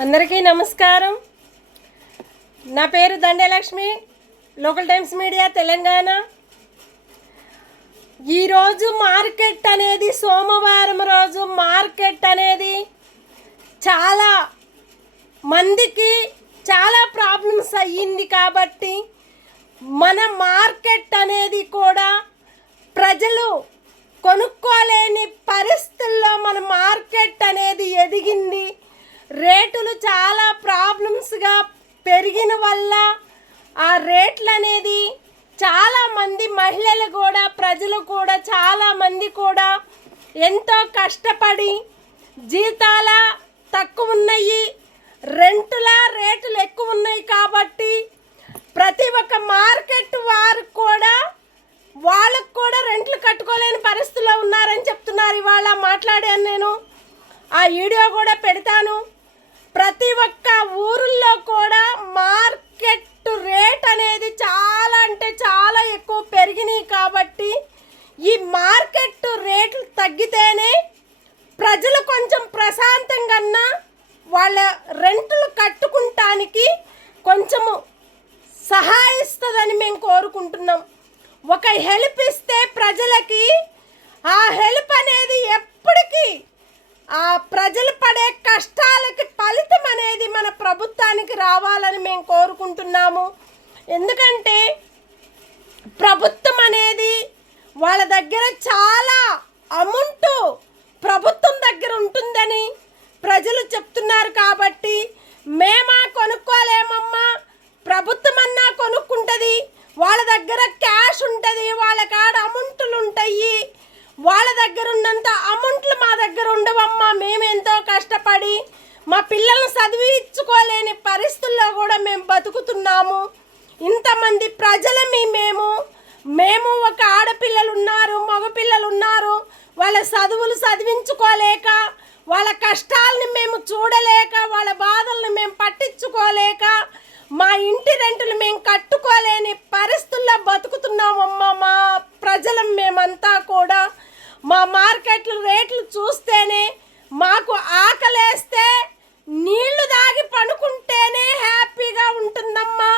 అందరికీ నమస్కారం. నా పేరు దండలక్ష్మి, లోకల్ టైమ్స్ మీడియా తెలంగాణ. ఈరోజు మార్కెట్ అనేది సోమవారం రోజు మార్కెట్ అనేది చాలా మందికి చాలా ప్రాబ్లమ్స్ అయ్యింది. కాబట్టి మన మార్కెట్ అనేది కూడా ప్రజలు కొనుక్కోలేని పరిస్థితుల్లో మన మార్కెట్ అనేది ఎదిగింది. రేటులు చాలా ప్రాబ్లమ్స్గా పెరిగిన వల్ల ఆ రేట్లు అనేది చాలామంది మహిళలు కూడా ప్రజలు కూడా చాలామంది కూడా ఎంతో కష్టపడి జీతాల తక్కువ ఉన్నాయి, రెంటుల రేట్లు ఎక్కువ ఉన్నాయి. కాబట్టి ప్రతి ఒక్క మార్కెట్ వారు కూడా వాళ్ళకు కూడా రెంట్లు కట్టుకోలేని పరిస్థితుల్లో ఉన్నారని చెప్తున్నారు. ఇవాళ మాట్లాడాను నేను, ఆ వీడియో కూడా పెడతాను. ప్రతి ఒక్క ఊరుల్లో కూడా మార్కెట్ రేట్ అనేది చాలా అంటే చాలా ఎక్కువ పెరిగినాయి. కాబట్టి ఈ మార్కెట్ రేట్లు తగ్గితేనే ప్రజలు కొంచెం ప్రశాంతంగా వాళ్ళ రెంట్లు కట్టుకుంటానికి కొంచెము సహాయిస్తుందని మేము కోరుకుంటున్నాం. ఒక హెల్ప్ ఇస్తే ప్రజలకి ఆ హెల్ప్ అనేది ఎప్పటికీ ఆ ప్రజలు పడే కష్టాలకి ఫలితం అనేది మన ప్రభుత్వానికి రావాలని మేము కోరుకుంటున్నాము. ఎందుకంటే ప్రభుత్వం అనేది వాళ్ళ దగ్గర చాలా అమౌంట్ ప్రభుత్వం దగ్గర ఉంటుందని ప్రజలు చెప్తున్నారు. కాబట్టి మేమా కొనుక్కోలేమమ్మా, ప్రభుత్వం అన్నా కొనుక్కుంటుంది. వాళ్ళ దగ్గర క్యాష్ ఉంటుంది, వాళ్ళ కాడ అమౌంట్లు ఉంటాయి. వాళ్ళ దగ్గర ఉన్నంత అమౌంట్లు మా దగ్గర ఉండవమ్మా. మేము ఎంతో కష్టపడి మా పిల్లల్ని చదివించుకోలేని పరిస్థితుల్లో కూడా మేము బతుకుతున్నాము. ఇంతమంది ప్రజలమి మేము ఒక ఆడపిల్లలు ఉన్నారు, మగపిల్లలు ఉన్నారు. వాళ్ళ చదువులు చదివించుకోలేక, వాళ్ళ కష్టాలని మేము చూడలేక, వాళ్ళ బాధలను మేము పట్టించుకోలేక, మా ఇంటి రెంటులు మేము కట్టుకోలేని పరిస్థితుల్లో బతుకుతున్నామమ్మా. మా ప్రజలం మేమంతా కూడా మా మార్కెట్లు రేట్లు చూస్తేనే మాకు ఆకలేస్తే నీళ్లు తాగి పడుకుంటేనే హ్యాపీగా ఉంటుందమ్మా.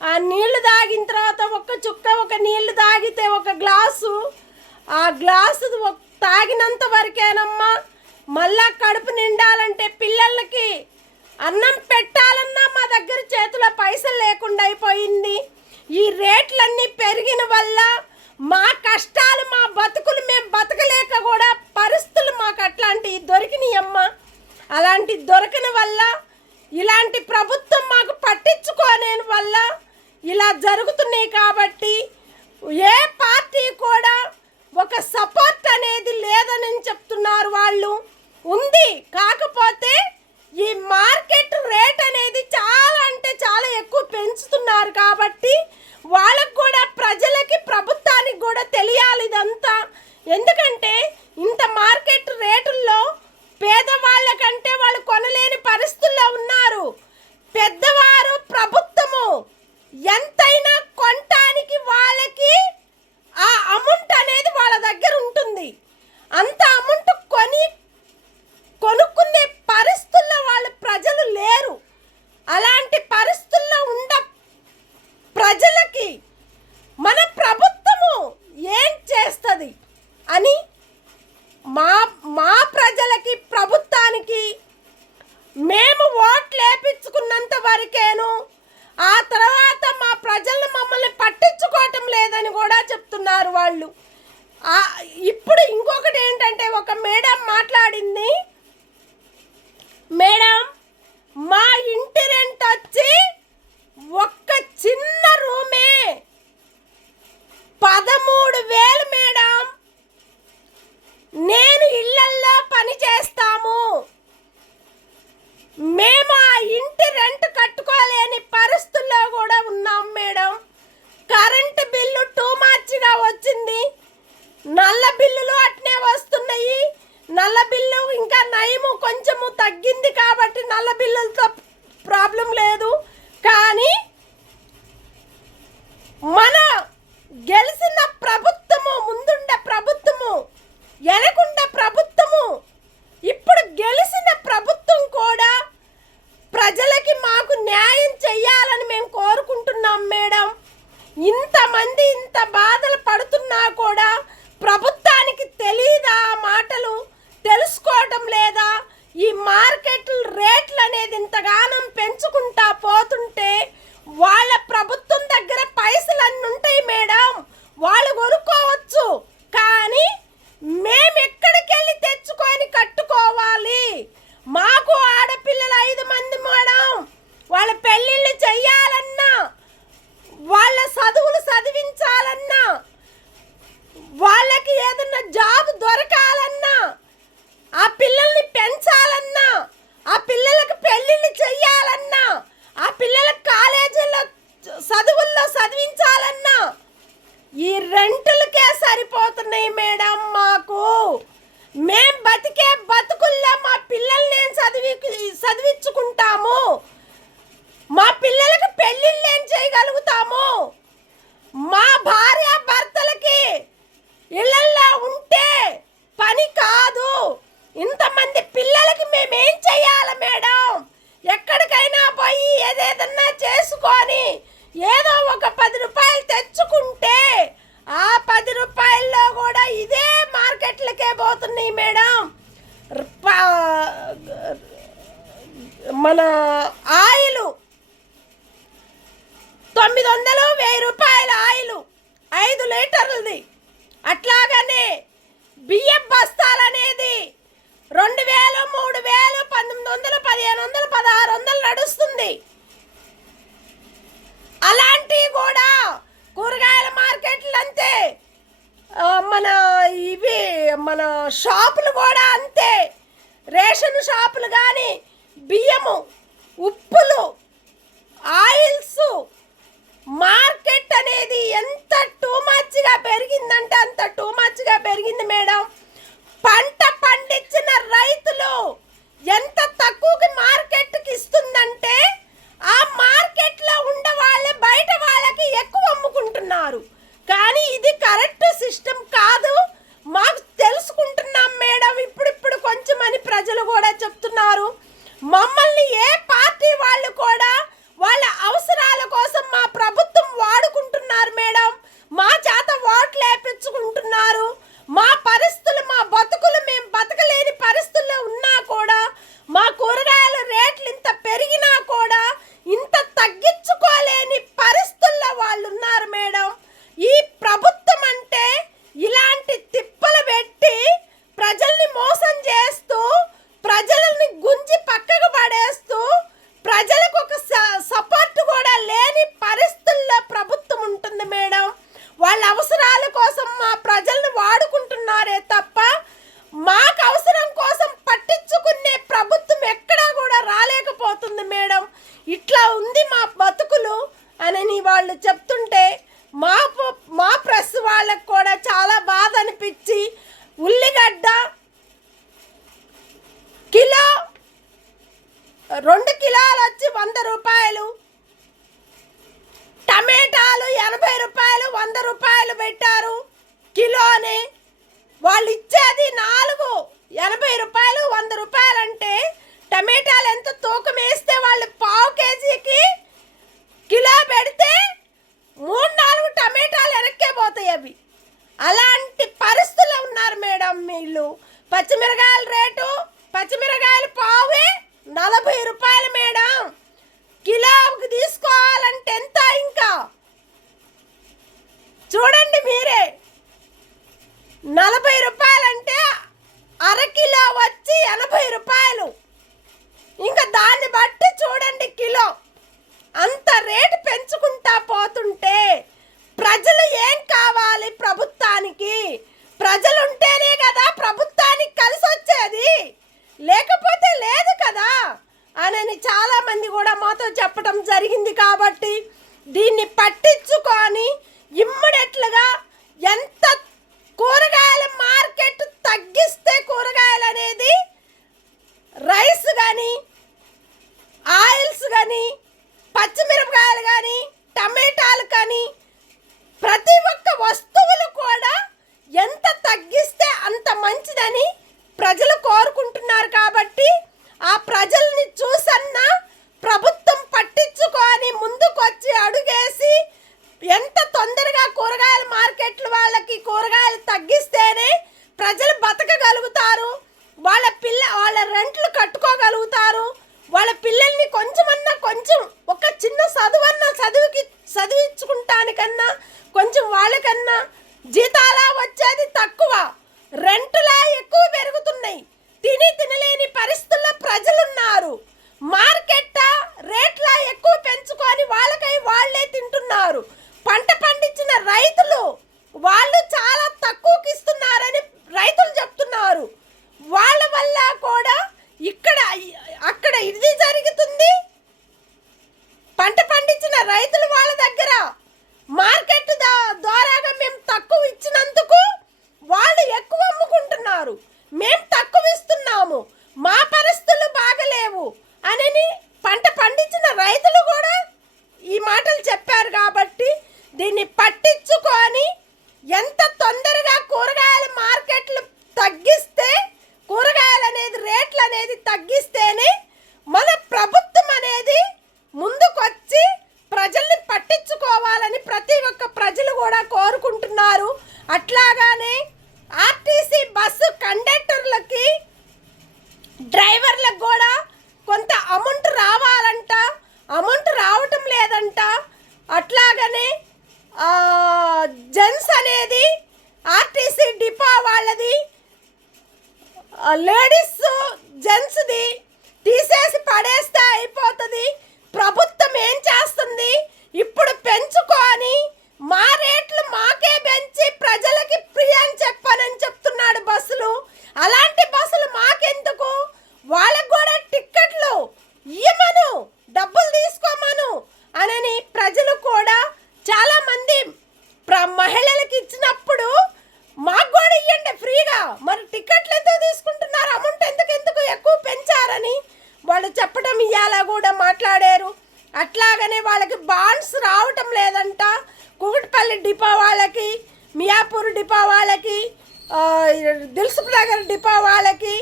ఆ నీళ్లు తాగిన తర్వాత ఒక నీళ్లు తాగితే ఒక గ్లాసు, ఆ గ్లాసు తాగినంత వరకేనమ్మా. మళ్ళా కడుపు నిండాలంటే పిల్లలకి అన్నం పెట్టాలన్నా మా దగ్గర చేతిలో పైసలు లేకుండా అయిపోయింది. ఈ రేట్లన్నీ పెరిగిన వల్ల మా కష్టాలు, మా బతుకులు మేము బతకలేక కూడా పరిస్థితులు మాకు అట్లాంటివి దొరికినాయమ్మా. అలాంటి దొరికిన వల్ల, ఇలాంటి ప్రభుత్వం మాకు పట్టించుకోలేని వల్ల ఇలా జరుగుతున్నాయి. కాబట్టి ఏ పార్టీ కూడా ఒక సపోర్ట్ అనేది లేదని చెప్తున్నారు. వాళ్ళు ఉంది, కాకపోతే ఈ మార్కెట్ రేట్ అనేది చాలా అంటే చాలా ఎక్కువ పెంచుతున్నారు. కాబట్టి వాళ్ళకు కూడా ప్రజలకి ప్రభుత్వానికి కూడా తెలియాలి ఇదంతా. ఎందుకంటే ఇంత మార్కెట్ రేటుల్లో పేదవాళ్ళకంటే వాళ్ళు కొనలేని పరిస్థితుల్లో ఉన్నారు. పెద్దవారు ప్రభుత్వము ఎంతైనా కొనటానికి వాళ్ళకి ఆ అమౌంట్ అనేది వాళ్ళ దగ్గర ఉంటుంది. అంత అమౌంట్ కొనుక్కునే పరిస్థితుల్లో వాళ్ళు ప్రజలు లేరు. అలాంటి పరిస్థితుల్లో ఉండ ప్రజలకి మన ప్రభుత్వము ఏం చేస్తుంది అని మా ప్రజలకి ప్రభుత్వానికి మేము ఓట్లు వేయించుకున్నంత వరకేను, ఆ తర్వాత మా ప్రజలను మమ్మల్ని పట్టించుకోవటం లేదని కూడా చెప్తున్నారు వాళ్ళు. ఇప్పుడు ఇంకొకటి ఏంటంటే, ఒక మేడం మాట్లాడింది, మేడం మా ఇంటి రెంట్ వచ్చి ఒక్క చిన్న రూమే 13,000 మేడం. నేను ఇళ్లల్లో పని చేస్తాము, మేము ఆ ఇంటి రెంట్ కట్టుకోలేని పరిస్థితుల్లో కూడా ఉన్నాం మేడం. కరెంటు బిల్లు టూ మచ్గా వచ్చింది, నల్ల బిల్లులు అట్నే వస్తున్నాయి. నల్ల బిల్లు ఇంకా నయము కొంచెము తగ్గింది కాబట్టి నల్ల బిల్లులతో ప్రాబ్లం లేదు. కానీ మన గెలిచిన ప్రభుత్వము, ముందుండే ప్రభుత్వము, వెనకుండే ప్రభుత్వము, ఇప్పుడు గెలిచిన ప్రభుత్వం కూడా పడుతున్నాం మేడం. ఇంతమంది ఇంత బాధలు పడుతున్నా కూడా ప్రభుత్వానికి తెలీదా? మాటలు తెలుసుకోవటం లేదా? ఈ మార్కెట్ రేట్లు అనేది ఇంతగానం పెంచుకుంటా పోతుంటే వాళ్ళ ప్రభుత్వం దగ్గర పైసలు అన్నీ ఉంటాయి మేడం, వాళ్ళు కొనుక్కోవచ్చు. కానీ మేము ఎక్కడికి వెళ్ళి తెచ్చుకొని కట్టుకోవాలి? మాకు ఆడపిల్లలు 5 మంది మేడం. వాళ్ళ పెళ్ళిళ్ళు చెయ్యాలన్నా, వాళ్ళ చదువులు చదివించాలన్నా, వాళ్ళకి ఏదన్నా జాబ్ దొరకాలన్నా, ఆ పిల్లల్ని పెంచాలన్నా, ఆ పిల్లలకు పెళ్ళిళ్ళు చెయ్యాలన్నా, ఆ పిల్లలకు కాలేజీల్లో చదువుల్లో చదివించాలన్నా ఈ రెంటులకే సరిపోతున్నాయి మేడం. మాకు మేం బతికే బతుకుల్లో మా పిల్లల్ని చదివించుకుంటాము, మా పిల్లలకు పెళ్ళిళ్ళు ఏం చేయగలుగుతాము? మా భార్య భర్తలకి ఇళ్ళల్లో ఉంటే పని కాదు. ఇంతమంది పిల్లలకి మేమేం చెయ్యాలి మేడం? ఎక్కడికైనా పోయి ఏదేదన్నా చేసుకొని ఏదో ఒక 10 రూపాయలు తెచ్చుకుంటే ఆ 10 రూపాయల్లో కూడా ఇదే మార్కెట్లకే పోతున్నాయి మేడం. మన ఆయిలు 900, 1000 రూపాయల ఆయిలు 5 లీటర్లది. అట్లాగనే బియ్యం బస్తాలనేది 2000, 3000, 1900, 1500, 1600 నడుస్తుంది. అలాంటివి కూడా కూరగాయల మార్కెట్లు అంతే, మన షాపులు కూడా అంతే. రేషన్ షాపులు కానీ బియ్యము, ఉప్పులు, ఆయిల్స్ మార్కెట్ అనేది ఎంత టూ మచ్గా పెరిగిందంటే అంత టూ మచ్గా పెరిగింది మేడం. పంట పండించిన రైతులు ఎంత తక్కువకి మార్కెట్కి ఇస్తుందంటే ఆ మార్కెట్లో ఉండే వాళ్ళే బయట వాళ్ళకి ఎక్కువ అమ్ముకుంటున్నారు. కానీ ఇది కరెక్ట్ సిస్టమ్ కాదు. మాకు తెలుసుకుంటున్నాం మేడం, ఇప్పుడు కొంచెం అని ప్రజలు కూడా చెప్తున్నారు. మమ్మల్ని ఏ పార్టీ వాళ్ళు కూడా వాళ్ళ అవసరాల కోసం మా ప్రభుత్వం వాడుకుంటున్నారు మేడం. మా చేత ఓట్లు వేయించుకుంటున్నారు. మా పరిస్థితులు, మా బతుకులు మేము బతకలేని పరిస్థితుల్లో ఉన్నా కూడా, మా కూరగాయల రేట్లు ఇంత పెరిగినా కూడా ఇంత తగ్గించుకోలేని పరిస్థితుల్లో వాళ్ళు ఉన్నారు మేడం. ఈ ప్రభుత్వం అంటే ఇలాంటి తిప్పలు పెట్టి ప్రజల్ని మోసం చేస్తూ, ప్రజలని గుంజి పక్కకు పడేస్తూ, ప్రజలకు ఒక సపోర్ట్ కూడా లేని పరిస్థితుల్లో ప్రభుత్వం ఉంటుంది మేడం. వాళ్ళ అవసరాల కోసం మా ప్రజల్ని వాడుకుంటున్నారే తప్ప మాకు అవసరం కోసం పట్టించుకునే ప్రభుత్వం ఎక్కడా కూడా రాలేకపోతుంది మేడం. ఇట్లా ఉంది మా బతుకులు అని వాళ్ళు చెప్తుంటే మా ప్రెస్ వాళ్ళకు కూడా చాలా బాధ అనిపించి, ఉల్లిగడ్డ కిలో 2 కిలోలు వచ్చి 100 రూపాయలు, టమాటాలు 80 రూపాయలు, 100 రూపాయలు పెట్టారు కిలోనే. వాళ్ళు ఇచ్చేది 4, 80 రూపాయలు, 100 రూపాయలు అంటే టమాటాలు ఎంత తూకం వేస్తే వాళ్ళు పావు కేజీకి కిలో పెడితే 3-4 టమాటాలు వెనక్కే పోతాయి అవి. అలాంటి పరిస్థితుల్లో ఉన్నారు మేడం వీళ్ళు. పచ్చిమిరకాయల రేటు, పచ్చిమిరకాయలు పావే 40 రూపాయలు మేడం. కిలోకి తీసుకోవాలంటే ఎంత? ఇంకా చూడండి మీరే, 40 రూపాయలంటే అరకిలో వచ్చి 80 రూపాయలు. ఇంకా దాన్ని బట్టి చూడండి కిలో. అంత రేటు పెంచుకుంటా పోతుంటే ప్రజలు ఏం కావాలి ప్రభుత్వానికి? ప్రజలు ఉంటేనే కదా ప్రభుత్వానికి కలిసి వచ్చేది, లేకపోతే లేదు కదా అని చాలామంది కూడా మాతో చెప్పడం జరిగింది. కాబట్టి దీన్ని పట్టించుకొని ఇమ్మీడియట్లుగా ఎంత కూరగాయల మార్కెట్ తగ్గిస్తే కూరగాయలు అనేది, రైస్ కానీ, ఆయిల్స్ కానీ, పచ్చిమిరపకాయలు కానీ, టమాటాలు కానీ, ప్రతి ఒక్క వస్తువులు కూడా ఎంత తగ్గిస్తే అంత మంచిదని ప్రజలు కోరుకుంటున్నారు. కాబట్టి ఆ ప్రజల్ని చూసన్నా ప్రభుత్వం పట్టించుకొని ముందుకొచ్చి అడుగేసి కొంచెం ఒక చిన్న చదివించుకుంటానికన్నా కొంచెం వాళ్ళకన్నా జీతాలా వచ్చేది తక్కువ, రెంటులా ఎక్కువ పెరుగుతున్నాయి. తినలేని పరిస్థితుల్లో ప్రజలున్నారు. మార్కెట్ రేట్లా ఎక్కువ పెంచుకొని వాళ్ళకై వాళ్ళే తింటున్నారు. పంట పండించిన రైతులు వాళ్ళు చాలా తక్కువకి ఇస్తున్నారని రైతులు చెప్తున్నారు. వాళ్ళ వల్ల కూడా అక్కడ ఇది జరుగుతుంది. పంట పండించిన రైతులు వాళ్ళ దగ్గర మార్కెట్ ద్వారాగా మేము తక్కువ ఇచ్చినందుకు వాళ్ళు ఎక్కువ అమ్ముకుంటున్నారు, మేము తక్కువ ఇస్తున్నాము, మా పరిస్థితులు బాగలేవు అని పంట పండించిన రైతులు కూడా ఈ మాటలు చెప్పారు. కాబట్టి దీన్ని పట్టించుకొని ఎంత తొందరగా కూరగాయల మార్కెట్లు తగ్గిస్తే, కూరగాయలు అనేది రేట్లు అనేది తగ్గిస్తేనే మన ప్రభుత్వం అనేది ముందుకొచ్చి ప్రజల్ని పట్టించుకోవాలని ప్రతి ఒక్క ప్రజలు కూడా కోరుకుంటున్నారు. అట్లాగానే ఆర్టీసీ బస్సు కండక్టర్లకి డ్రైవర్లకు కూడా కొంత అమౌంట్ రావాలంట, అమౌంట్ రావటం లేదంట. అట్లాగనే జెంట్స్ అనేది ఆర్టీసీ డిపో వాళ్ళది లేడీస్ జెంట్స్ది తీసేసి పడేస్తే అయిపోతుంది. ప్రభుత్వం ఏం చేస్తుంది, ఇప్పుడు పెంచుకొని మా రేట్లు మాకే పెంచి ప్రజలకి ఫ్రీ అని చెప్పానని చెప్తున్నాడు బస్సులు. అలాంటి బస్సులు మాకెందుకు, వాళ్ళకు కూడా టిక్కెట్లు ఇవ్వమను, డబ్బులు తీసుకోమను అని ప్రజలు కూడా చాలామంది మహిళలకు ఇచ్చినప్పుడు మాకు కూడా ఇవ్వండి ఫ్రీగా, మరి టికెట్లు ఎందుకు తీసుకుంటున్నారు, అమౌంట్ ఎందుకు ఎక్కువ పెంచారని వాళ్ళు చెప్పడం ఇవాళ కూడా మాట్లాడారు. అట్లాగనే వాళ్ళకి బాండ్స్ రావటం లేదంట. కుకట్పల్లి డిపో వాళ్ళకి, మియాపూర్ డిపో వాళ్ళకి, దిల్సుఖ్ నగర్ డిపో వాళ్ళకి,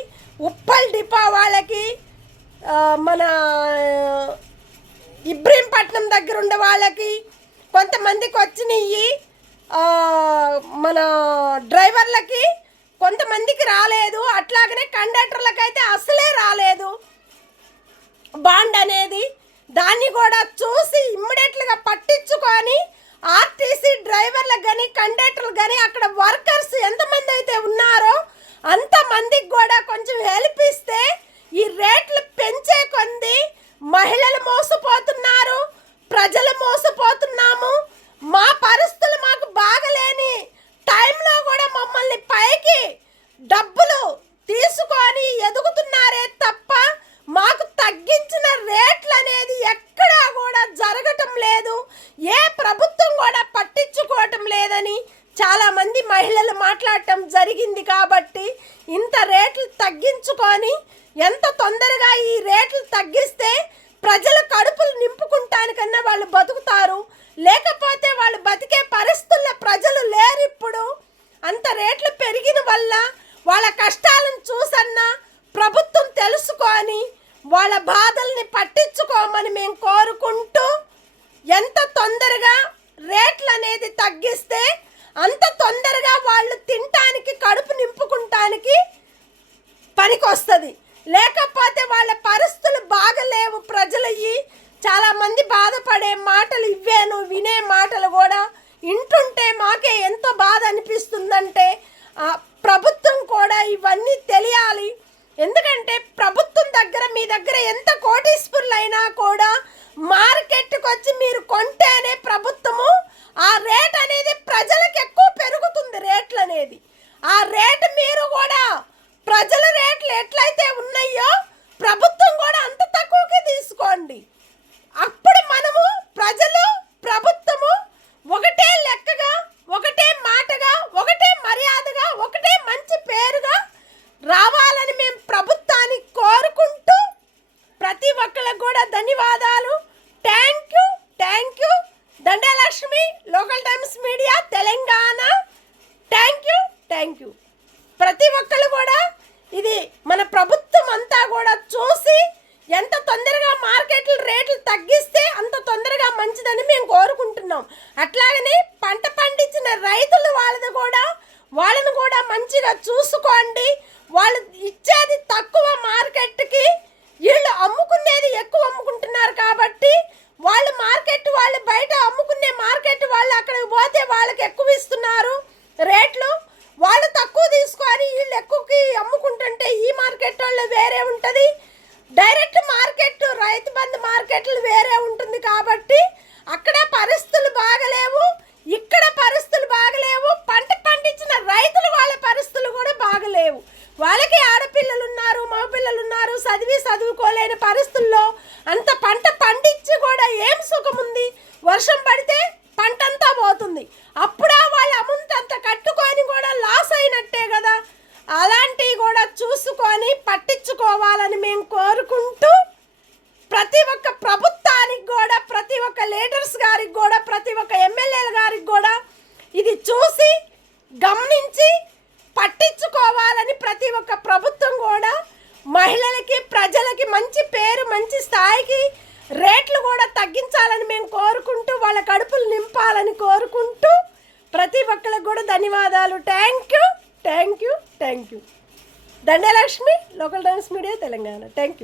ఉప్పల్ డిపో వాళ్ళకి, మన ఇబ్రహీంపట్నం దగ్గర ఉండే వాళ్ళకి కొంతమందికి వచ్చినాయి. మన డ్రైవర్లకి కొంతమందికి రాలేదు. అట్లాగనే కండక్టర్లకు అయితే అసలే రాలేదు బాండ్ అనేది. దాన్ని కూడా చూసి ఇమ్మీడియట్గా పట్టించుకొని ఆర్టీసీ డ్రైవర్లకు కానీ కండక్టర్లు కానీ అక్కడ వర్కర్స్ ఎంతమంది అయితే ఉన్నారో అంతమందికి కూడా కొంచెం హెల్ప్ ఇస్తే ఈ రేట్లు పెంచే కొంది మహిళలు మోసపోతున్నారు, ప్రజలు మోసపోతున్నాము. మా పరిస్థితులు మాకు బాగలేని టైంలో కూడా మమ్మల్ని పైకి డబ్బులు తీసుకొని ఎదుగుతున్నారే తప్ప మాకు తగ్గించిన రేట్లు అనేది ఎక్కడా కూడా జరగటం లేదు. ఏ ప్రభుత్వం కూడా పట్టించుకోవటం లేదని చాలామంది మహిళలు మాట్లాడటం జరిగింది. కాబట్టి ఇంత రేట్లు తగ్గించుకొని ఎంత తొందరగా ఈ రేట్లు తగ్గిస్తే ప్రజల కడుపులు నింపుకుంటానికన్నా వాళ్ళు బతుకుతారు. లేకపోతే వాళ్ళు బతికే పరిస్థితుల్లో ప్రజలు లేరు. ఇప్పుడు అంత రేట్లు పెరిగిన వల్ల వాళ్ళ కష్టాలను చూసన్నా ప్రభుత్వం తెలుసుకొని వాళ్ళ బాధల్ని పట్టించుకోమని మేము కోరుకుంటూ, ఎంత తొందరగా రేట్లు అనేది తగ్గిస్తే అంత తొందరగా వాళ్ళు తినటానికి కడుపు నింపుకుంటానికి పనికొస్తుంది. లేకపోతే వాళ్ళ పరిస్థితులు బాగలేవు. ప్రజలయ్యి చాలామంది బాధపడే మాటలు ఇవ్వేను, వినే మాటలు కూడా వింటుంటే మాకే ఎంతో బాధ అనిపిస్తుందంటే ప్రభుత్వం కూడా ఇవన్నీ తెలియాలి. ఎందుకంటే ప్రభుత్వం దగ్గర మీ దగ్గర ఎంత కోటీశ్వరులైనా కూడా మార్కెట్కి వచ్చి మీరు కొంటేనే ప్రభుత్వము ఆ రేట్ అనేది ప్రజలకు ఎక్కువ పెరుగుతుంది. రేట్లు అనేది ఆ రేటు మీరు కూడా ప్రజల రేట్లు ఎట్లయితే ఉన్నాయో ప్రభుత్వం కూడా అంత తక్కువకే తీసుకోండి. అప్పుడు మనము ప్రజలు ప్రభుత్వము ఒకటే లెక్కగా, ఒకటే మాటగా, ఒకటే మర్యాదగా, ఒకటే మంచి పేరుగా రావాలని మేము ప్రభుత్వానికి కోరుకుంటూ ప్రతి ఒక్కరికి కూడా ధన్యవాదాలు. Thank you Dandalakshmi, local times media, Telangana. Thank you ప్రతి ఒక్కరు కూడా ఇది మన ప్రభుత్వం అంతా కూడా చూసి ఎంత తొందరగా మార్కెట్లు రేట్లు తగ్గిస్తే అంత తొందరగా మంచిదని మేము కోరుకుంటున్నాం. అట్లాగనే పంట పండించిన రైతులు వాళ్ళను కూడా మంచిగా చూసుకోండి. వాళ్ళు ఇచ్చేది తక్కువ మార్కెట్కి, వీళ్ళు అమ్ముకునేది ఎక్కువ అమ్ముకుంటున్నారు. మార్కెట్లు వేరే ఉంటుంది కాబట్టి అక్కడ పరిస్థితులు బాగలేవు, ఇక్కడ పరిస్థితులు బాగలేవు. పంట పండించిన రైతులు వాళ్ళ పరిస్థితులు కూడా బాగలేవు. వాళ్ళకి ఆడపిల్లలు ఉన్నారు, మగపిల్లలు ఉన్నారు, చదువుకోలేని పరిస్థితుల్లో అంత పంట పండించి కూడా ఏం సుఖం ఉంది? వర్షం పడితే పంట అంతా పోతుంది. అప్పుడా వాళ్ళ అమౌంట్ అంత కట్టుకొని కూడా లాస్ అయినట్టే కదా. అలాంటివి కూడా చూసుకొని పట్టించుకోవాలని మేము కోరుకుంటూ, ప్రతి ఒక్క ప్రభుత్వానికి కూడా, ప్రతి ఒక్క లీడర్స్ గారికి కూడా, ప్రతి ఒక్క ఎమ్మెల్యేల గారికి కూడా ఇది చూసి గమనించి పట్టించుకోవాలని ప్రతి ఒక్క ప్రభుత్వం కూడా మహిళలకి, ప్రజలకి మంచి పేరు, మంచి స్థాయికి రేట్లు కూడా తగ్గించాలని మేము కోరుకుంటూ, వాళ్ళ కడుపులు నింపాలని కోరుకుంటూ, ప్రతి ఒక్కరికి కూడా ధన్యవాదాలు. Thank you. Dandalakshmi, local times media, Telangana. Thank you.